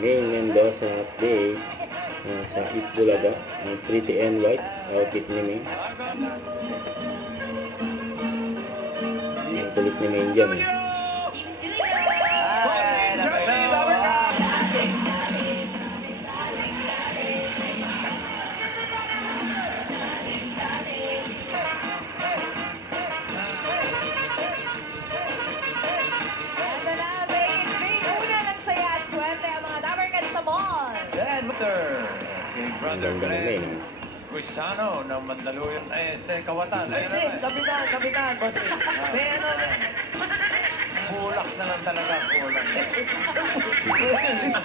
Main Mendoza update sa Itbulaga. Ang pretty and white outfit ni Main. Ang kulit ni Main dyan. Ang ganda na Main. Guisano ng Mandaluyong, Kawatan. Kapitan. Kulak na lang talaga, kulak.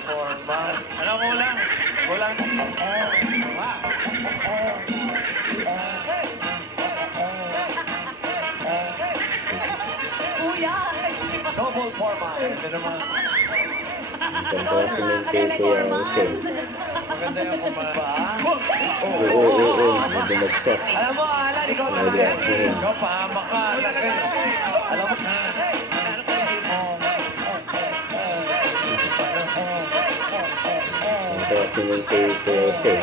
Forma. Ano kulang? Kulang. Kuya! Double forma. Ito naman. Ang ganda si Main kay Kuya Jose. Maganda yung kumaba. Oo. May bumagsak. Alam mo, Alan, ikaw May talaga. reaction. Ikaw, pahama ka. Alam mo, Ang ganda si Main kay Kuya Jose.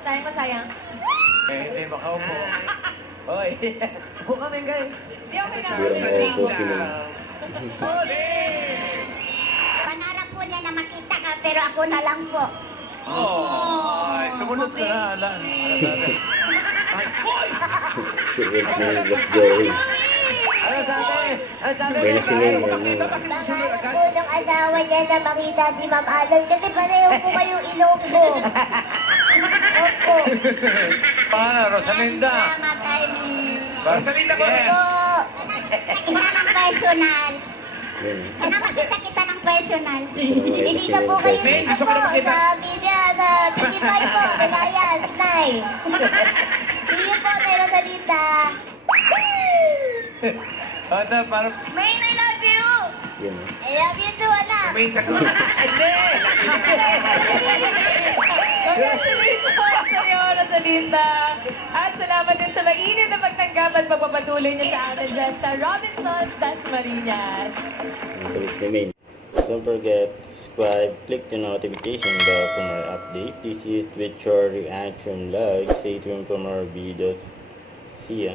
Sayang ko sayang. hindi makaupo. Hoy! Buka kami guys. Di okay na. Siguro maupo si Main. Pangarap po niya na makita ka, pero ako na lang po. Ay, sumunod ka na, Alan. Si Main Boss Joey. Ano sabi? May na si Main. Pangarap po ng asawa niya na makita si Ma'am Alan kasi pareho po kayo Ilonggo. Opo. Paano, Rosalinda? Tama tayo ni... Rosalinda ko rin. Po. Kita ng personal. Yan. Ano makita kita ng personal? Ay, Hindi na po kayo Main, dito gusto ko po na makita. sa Bilya na 25 po. Kaya, Sinay. See you po, Tero Salita. Ito, parang... Main, I love you. Yan. I love you too, anak. Main sa kuma. Congratulations sa iyo, Rosalinda. At salamat din sa mainit na pagtanggap at pagpapatuloy niyo sa atin dyan sa Robinson's Dasmariñas. Ang kulit ni Main. Don't forget to subscribe, click the notification bell for more update. This is with your reaction vlog. Stay tuned for more videos. See ya.